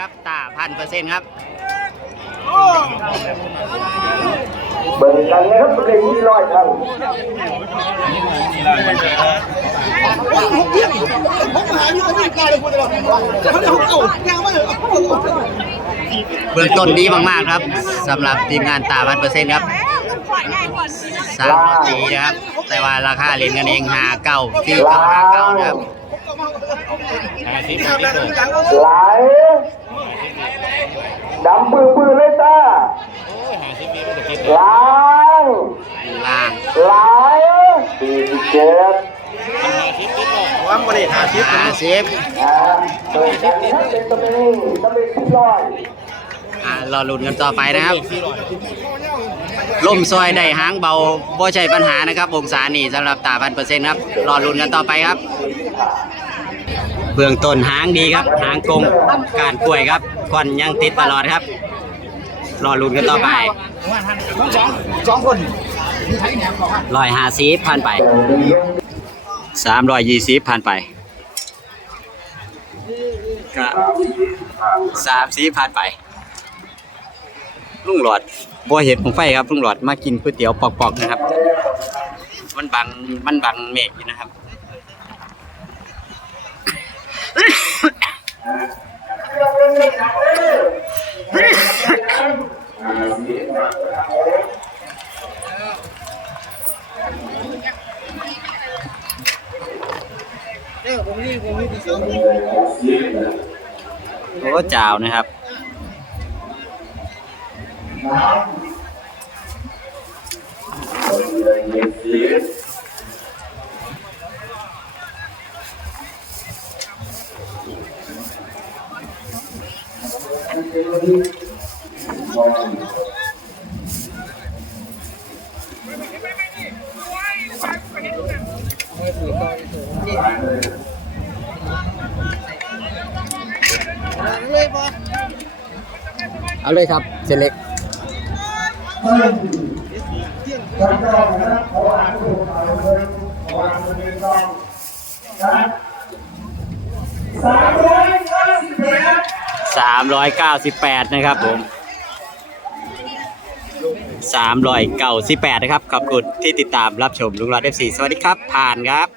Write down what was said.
ครับตาพันเปอร์เซ็นต์ครับเบิ่งกันนะครับเป็นยี่ร้อยท่านเบื้องต้นดีมากๆครับสำหรับทีมงานตาพันเปอร์เซ็นต์ครับสามรอบดีนะครับ แต่ว่าราคาเหรียญกันเองหาเก้าที่เก้าหาเก้านะครับ ไหลดำปื้อปื้อเลยจ้าล้างล่างไหลสี่สิบเจ็ดว่าบริหารชิปห้าสิบอ่าเปิดกันนะครับเป็นตัวนี้ต้องเป็นที่ร้อยอ่ารอลุ้นกันต่อไปนะครับล่มซอยได้หางเบาบ่ใช่ปัญหานะครับองศานี่สำหรับตาพันเปอร์เซ็นต์ครับ รอลุ้นกันต่อไปครับ บื้องต้นหางดีครับ หางกลมการกล้วยครับควันยังติดตลอดครับ รอลุ้นกันต่อไปสองคนร้อยห้าสิบผ่านไปสามรอยยี่สิบผ่านไปก็สามสิบผ่านไป ลุงหลอดบัวเห็ดของไฟครับลุงหลอดมากินก๋วยเตี๋ยวปอกๆนะครับ มันบังมันบังเมฆอยู่นะครับ โอ้จ้าวนะครับเเอาเลยครับเซเล็กสามร้อย เก้าสิบแปดนะครับผมสามร้อยเก้าสิบแปดนะครับ ขอบคุณที่ติดตามรับชมลุงรอดเอฟซีสวัสดีครับ ผ่านครับ